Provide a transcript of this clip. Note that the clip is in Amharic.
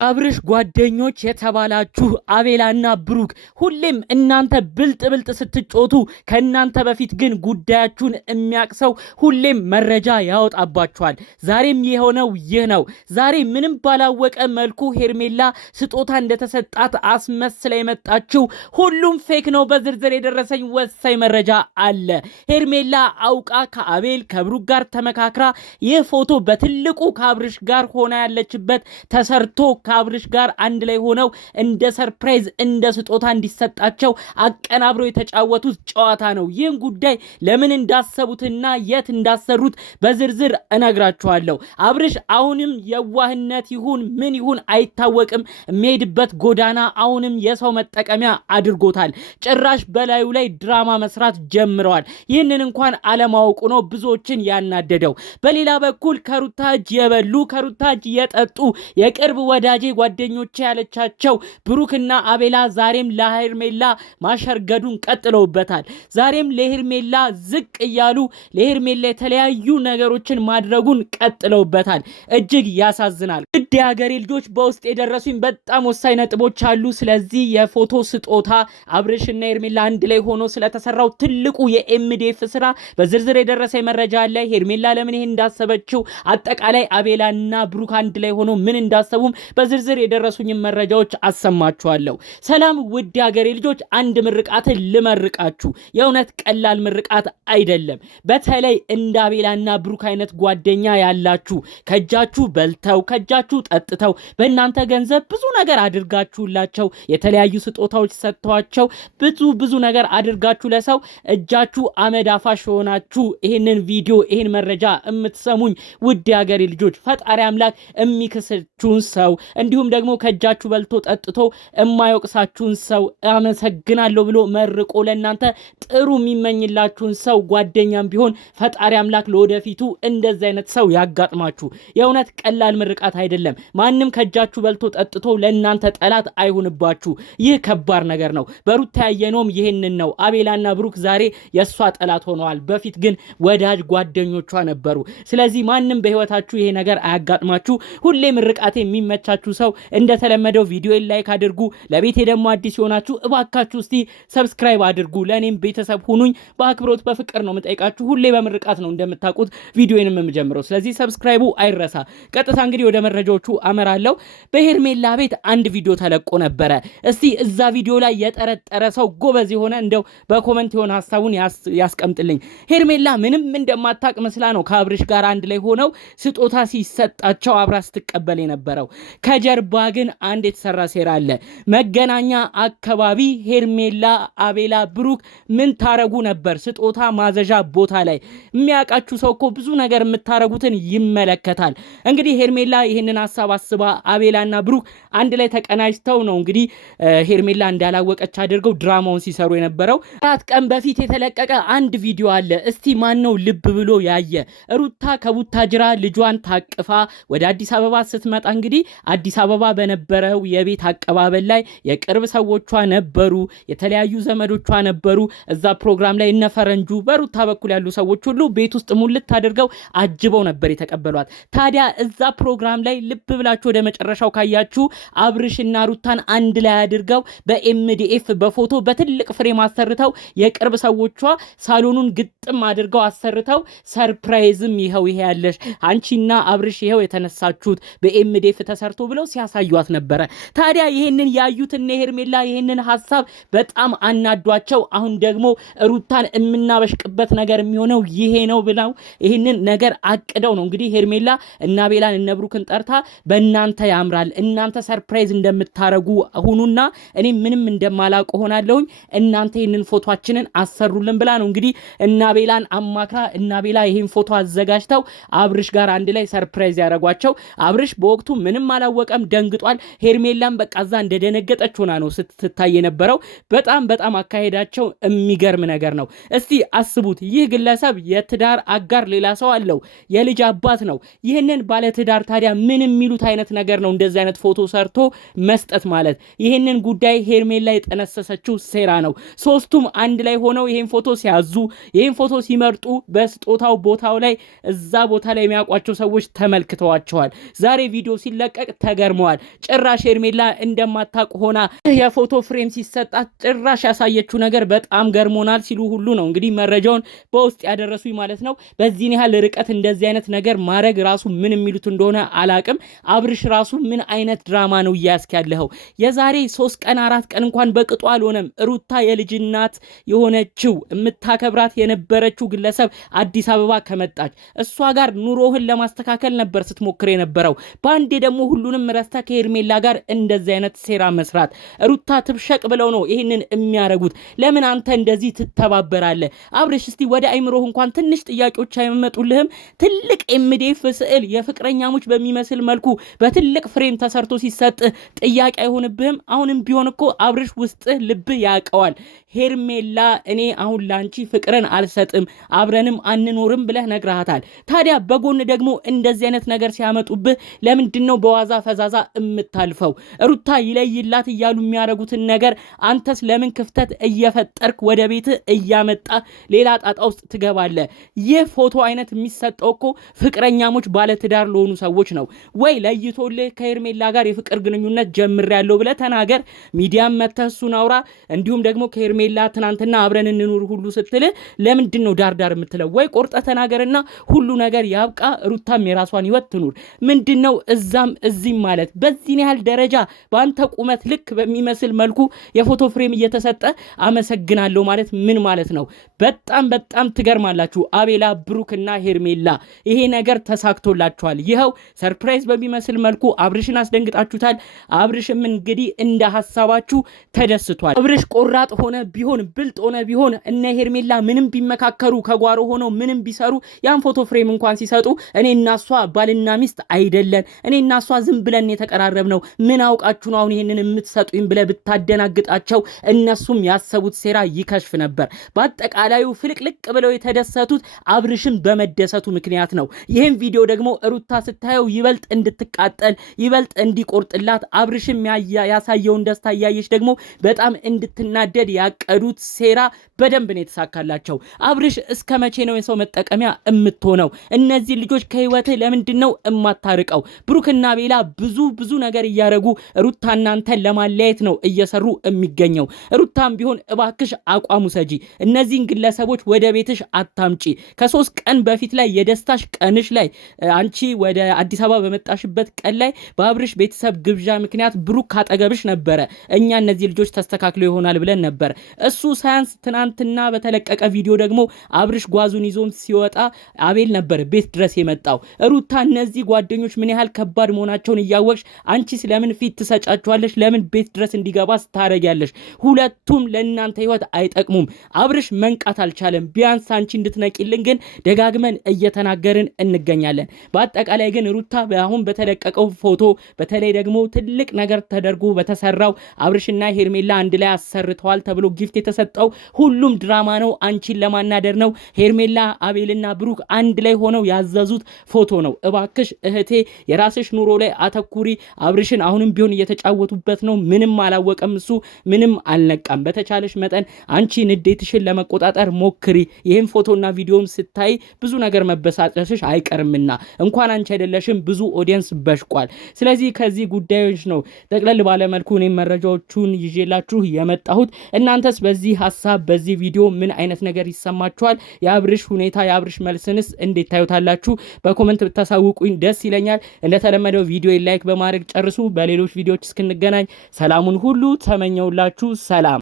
አብርሽ ጓደኞች የተባላችሁ አቤላና ብሩክ ሁሌም እናንተ ብልጥ ስትጮቱ ከእናንተ በፊት ግን ጉዳያችሁን የሚያቅሰው ሁሌም መረጃ ያወጣባችኋል። ዛሬም የሆነው ይህ ነው። ዛሬ ምንም ባላወቀ መልኩ ሄርሜላ ስጦታ እንደተሰጣት አስመስላ የመጣችው ሁሉም ፌክ ነው። በዝርዝር የደረሰኝ ወሳኝ መረጃ አለ። ሄርሜላ አውቃ ከአቤል ከብሩክ ጋር ተመካክራ ይህ ፎቶ በትልቁ ከአብርሽ ጋር ሆና ያለችበት ተሰርቶ ከአብርሽ ጋር አንድ ላይ ሆነው እንደ ሰርፕራይዝ እንደ ስጦታ እንዲሰጣቸው አቀናብረው የተጫወቱት ጨዋታ ነው። ይህን ጉዳይ ለምን እንዳሰቡትና የት እንዳሰሩት በዝርዝር እነግራችኋለሁ። አብርሽ አሁንም የዋህነት ይሁን ምን ይሁን አይታወቅም፣ የሚሄድበት ጎዳና አሁንም የሰው መጠቀሚያ አድርጎታል። ጭራሽ በላዩ ላይ ድራማ መስራት ጀምረዋል። ይህንን እንኳን አለማወቁ ነው ብዙዎችን ያናደደው። በሌላ በኩል ከሩታ እጅ የበሉ ከሩታ እጅ የጠጡ የቅርብ ወዳጅ ጓደኞቼ ያለቻቸው ብሩክና አቤላ ዛሬም ለሄርሜላ ማሸርገዱን ቀጥለውበታል። ዛሬም ለሄርሜላ ዝቅ እያሉ ለሄርሜላ የተለያዩ ነገሮችን ማድረጉን ቀጥለውበታል። እጅግ ያሳዝናል። ውድ የሀገሬ ልጆች በውስጥ የደረሱኝ በጣም ወሳኝ ነጥቦች አሉ። ስለዚህ የፎቶ ስጦታ አብርሽና ሄርሜላ አንድ ላይ ሆኖ ስለተሰራው ትልቁ የኤምዲኤፍ ስራ በዝርዝር የደረሰ መረጃ አለ። ሄርሜላ ለምን ይሄን እንዳሰበችው አጠቃላይ አቤላና ብሩክ አንድ ላይ ሆኖ ምን እንዳሰቡም በዝርዝር የደረሱኝ መረጃዎች አሰማችኋለሁ። ሰላም ውድ ሀገሬ ልጆች፣ አንድ ምርቃትን ልመርቃችሁ። የእውነት ቀላል ምርቃት አይደለም። በተለይ እንደ አቤላና ብሩክ አይነት ጓደኛ ያላችሁ ከጃችሁ በልተው ከጃችሁ ጠጥተው በእናንተ ገንዘብ ብዙ ነገር አድርጋችሁላቸው የተለያዩ ስጦታዎች ሰጥተዋቸው ብዙ ነገር አድርጋችሁ ለሰው እጃችሁ አመድ አፋሽ ሆናችሁ ይህንን ቪዲዮ ይህን መረጃ የምትሰሙኝ ውድ ሀገሬ ልጆች ፈጣሪ አምላክ የሚክሳችሁን ሰው እንዲሁም ደግሞ ከጃችሁ በልቶ ጠጥቶ የማይወቅሳችሁን ሰው አመሰግናለሁ ብሎ መርቆ ለእናንተ ጥሩ የሚመኝላችሁን ሰው ጓደኛም ቢሆን ፈጣሪ አምላክ ለወደፊቱ እንደዚህ አይነት ሰው ያጋጥማችሁ። የእውነት ቀላል ምርቃት አይደለም። ማንም ከጃችሁ በልቶ ጠጥቶ ለእናንተ ጠላት አይሁንባችሁ። ይህ ከባድ ነገር ነው። በሩታ ያየነውም ይህንን ነው። አቤላና ብሩክ ዛሬ የእሷ ጠላት ሆነዋል። በፊት ግን ወዳጅ ጓደኞቿ ነበሩ። ስለዚህ ማንም በህይወታችሁ ይሄ ነገር አያጋጥማችሁ። ሁሌ ምርቃቴ የሚመቻችሁ ሰው እንደተለመደው ቪዲዮ ላይክ አድርጉ። ለቤቴ ደግሞ አዲስ ሆናችሁ እባካችሁ እስቲ ሰብስክራይብ አድርጉ። ለኔም ቤተሰብ ሁኑኝ። በአክብሮት በፍቅር ነው የምጠይቃችሁ። ሁሌ በምርቃት ነው እንደምታውቁት ቪዲዮንም የምጀምረው። ስለዚህ ሰብስክራይቡ አይረሳ። ቀጥታ እንግዲህ ወደ መረጃዎቹ አመራለሁ። በሄርሜላ ቤት አንድ ቪዲዮ ተለቆ ነበረ። እስቲ እዛ ቪዲዮ ላይ የጠረጠረ ሰው ጎበዝ የሆነ እንደው በኮሜንት የሆነ ሐሳቡን ያስቀምጥልኝ። ሄርሜላ ምንም እንደማታቅ መስላ ነው ከአብርሽ ጋር አንድ ላይ ሆነው ስጦታ ሲሰጣቸው አብራ ስትቀበል የነበረው። ከጀርባ ግን አንድ የተሰራ ሴራ አለ። መገናኛ አካባቢ ሄርሜላ፣ አቤላ፣ ብሩክ ምን ታረጉ ነበር? ስጦታ ማዘዣ ቦታ ላይ የሚያውቃችሁ ሰው እኮ ብዙ ነገር የምታረጉትን ይመለከታል። እንግዲህ ሄርሜላ ይህንን ሐሳብ አስባ አቤላና ብሩክ አንድ ላይ ተቀናጅተው ነው እንግዲህ ሄርሜላ እንዳላወቀች አድርገው ድራማውን ሲሰሩ የነበረው። 4 ቀን በፊት የተለቀቀ አንድ ቪዲዮ አለ። እስቲ ማን ነው ልብ ብሎ ያየ? ሩታ ከቡታጅራ ልጇን ታቅፋ ወደ አዲስ አበባ ስትመጣ እንግዲህ አዲስ አበባ በነበረው የቤት አቀባበል ላይ የቅርብ ሰዎቿ ነበሩ፣ የተለያዩ ዘመዶቿ ነበሩ። እዛ ፕሮግራም ላይ እነፈረንጁ በሩታ በኩል ያሉ ሰዎች ሁሉ ቤት ውስጥ ሙልት አድርገው አጅበው ነበር የተቀበሏት። ታዲያ እዛ ፕሮግራም ላይ ልብ ብላችሁ ወደ መጨረሻው ካያችሁ አብርሽና ሩታን አንድ ላይ አድርገው በኤምዲኤፍ በፎቶ በትልቅ ፍሬም አሰርተው የቅርብ ሰዎቿ ሳሎኑን ግጥም አድርገው አሰርተው ሰርፕራይዝም ይሄው ይሄ ያለሽ አንቺና አብርሽ ይሄው የተነሳችሁት በኤምዲኤፍ ተሰርቶ ብለው ሲያሳዩት ነበረ። ታዲያ ይሄንን ያዩትና ሄርሜላ ይሄንን ሐሳብ በጣም አናዷቸው። አሁን ደግሞ ሩታን የምናበሽቅበት ነገር የሚሆነው ይሄ ነው ብለው ይሄንን ነገር አቅደው ነው እንግዲህ ሄርሜላ እና ቤላን እና ብሩክን ጠርታ በእናንተ ያምራል፣ እናንተ ሰርፕራይዝ እንደምታረጉ ሁኑና እኔ ምንም እንደማላውቅ ሆናለሁኝ፣ እናንተ ይሄንን ፎቶአችንን አሰሩልን ብላ ነው እንግዲህ እና ቤላን አማክራ እና ቤላ ይሄን ፎቶ አዘጋጅተው አብርሽ ጋር አንድ ላይ ሰርፕራይዝ ያረጓቸው። አብርሽ በወቅቱ ምንም አላወቀም፣ ደንግጧል። ሄርሜላም በቃ እዛ እንደደነገጠች ሆና ነው ስትታይ የነበረው። በጣም አካሄዳቸው የሚገርም ነገር ነው። እስቲ አስቡት፣ ይህ ግለሰብ የትዳር አጋር ሌላ ሰው አለው፣ የልጅ አባት ነው። ይህንን ባለትዳር ታዲያ ምን የሚሉት አይነት ነገር ነው እንደዚህ አይነት ፎቶ ሰርቶ መስጠት ማለት? ይህንን ጉዳይ ሄርሜላ የጠነሰሰችው ሴራ ነው። ሶስቱም አንድ ላይ ሆነው ይህን ፎቶ ሲያዙ፣ ይህን ፎቶ ሲመርጡ ቦታው ላይ እዛ ቦታ ላይ የሚያውቋቸው ሰዎች ተመልክተዋቸዋል። ዛሬ ቪዲዮ ሲለቀቅ ተገርመዋል። ጭራሽ ሄርሜላ እንደማታውቅ ሆና የፎቶ ፍሬም ሲሰጣት ጭራሽ ያሳየችው ነገር በጣም ገርሞናል ሲሉ ሁሉ ነው እንግዲህ መረጃውን በውስጥ ያደረሱኝ ማለት ነው። በዚህን ያህል ርቀት እንደዚህ አይነት ነገር ማድረግ ራሱ ምን የሚሉት እንደሆነ አላቅም። አብርሽ ራሱ ምን አይነት ድራማ ነው እያስክ ያለኸው? የዛሬ 3 ቀን 4 ቀን እንኳን በቅጡ አልሆነም ሩታ የልጅ እናት የሆነችው የምታከብራት የነበረችው ግለሰብ አዲስ አበባ ከመጣች እሷ ጋር ኑሮህን ለማስተካከል ነበር ስትሞክር የነበረው። ባንዴ ደግሞ ሁሉንም ረስታ ከሄርሜላ ጋር እንደዚህ አይነት ሴራ መስራት። ሩታ ትብሸቅ ብለው ነው ይሄንን የሚያረጉት። ለምን አንተ እንደዚህ ትተባበራለህ? አብርሽ እስቲ ወደ አይምሮህ እንኳን ትንሽ ጥያቄዎች አይመጡልህም? ትልቅ ኤምዲኤፍ ስዕል የፍቅረኛሞች በሚመስል መልኩ በትልቅ ፍሬም ተሰርቶ ሲሰጥ ጥያቄ አይሆንብህም? አሁንም ቢሆን እኮ አብርሽ ውስጥ ልብ ያቀዋል። ሄርሜላ እኔ አሁን ላንቺ ፍቅርን አልሰጥም አብረንም አንኖርም ብለህ ነግረሃታል። ታዲያ በጎን ደግሞ እንደዚህ አይነት ነገር ሲያመጡብህ ለምንድነው በዋዛ ፈዛዛ እምታልፈው? ሩታ ይለይላት እያሉ የሚያረጉትን ነገር አንተስ ለምን ክፍተት እየፈጠርክ ወደ ቤት እያመጣ ሌላ ጣጣ ውስጥ ትገባለህ? ይህ ፎቶ አይነት የሚሰጠው እኮ ፍቅረኛሞች ባለትዳር ለሆኑ ሰዎች ነው። ወይ ለይቶልህ ከሄርሜላ ጋር የፍቅር ግንኙነት ጀምሬያለሁ ብለህ ተናገር፣ ሚዲያም መተህ እሱን አውራ። እንዲሁም ደግሞ ከሄርሜላ ትናንትና አብረን እንኑር ሁሉ ስትል ለምንድን ነው ዳርዳር የምትለው? ወይ ቆርጠህ ተናገርና ሁሉ ነገር ያብቃ፣ ሩታም የራሷን ህይወት ትኑር። ምንድነው እዛም እዚህም ማለት? በዚህን ያህል ደረጃ በአንተ ቁመት ልክ በሚመስል መልኩ የፎቶ ፍሬም እየተሰጠ አመሰግናለሁ ማለት ምን ማለት ነው? በጣም በጣም ትገርማላችሁ። አቤላ ብሩክና ሄርሜላ ይሄ ነገር ተሳክቶላችኋል። ይኸው ሰርፕራይዝ በሚመስል መልኩ አብርሽን አስደንግጣችሁታል። አብርሽም እንግዲህ እንደ ሐሳባችሁ ተደስቷል። አብርሽ ቆራጥ ሆነ ቢሆን ብልጥ ሆነ ቢሆን እነ ሄርሜላ ምንም ቢመካከሩ ከጓሮ ሆነው ምንም ቢሰሩ ያን ፎቶ ፍሬም እንኳን ሲሰጡ እኔ እና እሷ ባልና ሚስት አይደለን፣ እኔ እና እሷ ዝም ብለን የተቀራረብነው ምን አውቃችሁ ነው አሁን ይሄንን የምትሰጡኝ ብለህ ብታደናግጣቸው እነሱም ያሰቡት ሴራ ይከሽፍ ነበር። በአጠቃላዩ ፍልቅልቅ ብለው የተደሰቱት አብርሽን በመደሰቱ ምክንያት ነው። ይህን ቪዲዮ ደግሞ ሩታ ስታየው ይበልጥ እንድትቃጠል ይበልጥ እንዲቆርጥላት አብርሽም ያሳየውን ደስታ እያየች ደግሞ በጣም እንድትናደድ ያቀዱት ሴራ በደንብ ነው የተሳካላቸው። አብርሽ እስከ መቼ ነው የሰው መጠቀሚያ የምትሆነው? እነዚህ ልጆች ከህይወትህ ለምንድን ነው የማታርቀው? ብሩክና ቤላ ብዙ ነገር እያረጉ ሩታ እናንተን ለማለያየት ነው እየሰሩ የሚገኘው። ሩታም ቢሆን እባክሽ አቋሙ ሰጂ፣ እነዚህን ግለሰቦች ወደ ቤትሽ አታምጪ። ከ3 ቀን በፊት ላይ የደስታሽ ቀንሽ ላይ አንቺ ወደ አዲስ አበባ በመጣሽበት ቀን ላይ በአብርሽ ቤተሰብ ግብዣ ምክንያት ብሩክ ካጠገብሽ ነበረ። እኛ እነዚህ ልጆች ተስተካክሎ ይሆናል ብለን ነበር። እሱ ሳያንስ ትናንትና በተለቀቀ ቪዲዮ ደግሞ አብርሽ ጓዙን ይዞም ሲወጣ አቤል ነበር ቤት ድረስ የመጣው። ሩታ እነዚህ ጓደኞች ምን ያህል ከባድ መሆናቸውን እያወቅሽ አንቺ ስለምን ፊት ትሰጫቸዋለሽ? ለምን ቤት ድረስ እንዲገባ ስታረጊያለሽ? ሁለቱም ለእናንተ ህይወት አይጠቅሙም። አብርሽ መንቃት አልቻለም። ቢያንስ አንቺ እንድትነቂልን ግን ደጋግመን እየተናገርን እንገኛለን። በአጠቃላይ ግን ሩታ አሁን በተለቀቀው ፎቶ በተለይ ደግሞ ትልቅ ነገር ተደርጎ በተሰራው አብርሽና ሄርሜላ አንድ ላይ አሰርተዋል ተብሎ ጊፍት የተሰጠው ሁሉም ድራማ ነው፣ አንቺን ለማናደር ነው። ሄርሜላ አቤልና ብሩክ አንድ ላይ ሆነው ያዘዙት ፎቶ ነው። እባክሽ እህቴ የራስሽ ኑሮ ላይ አተኩሪ። አብርሽን አሁንም ቢሆን እየተጫወቱበት ነው። ምንም አላወቀም፣ እሱ ምንም አልነቃም። በተቻለሽ መጠን አንቺ ንዴትሽን ለመቆጣጠር ሞክሪ። ይህም ፎቶና ቪዲዮም ስታይ ብዙ ነገር መበሳጨትሽ አይቀርምና እንኳን አንቺ አይደለሽም ብዙ ኦዲየንስ በሽቋል። ስለዚህ ከዚህ ጉዳዮች ነው ጠቅለል ባለመልኩ እኔም መረጃዎቹን ይዤላችሁ የመጣሁት። እናንተስ በዚህ ሐሳብ በዚህ ቪዲዮ ምን አይነት ነገር ይሰማችኋል? የአብርሽ ሁኔታ የአብርሽ መልስንስ እንዴት ታዩታላችሁ? በኮሜንት ብታሳውቁኝ ደስ ይለኛል። እንደተለመደው ቪዲዮ ላይክ በማድረግ ጨርሱ። በሌሎች ቪዲዮዎች እስክንገናኝ ሰላሙን ሁሉ ተመኘውላችሁ። ሰላም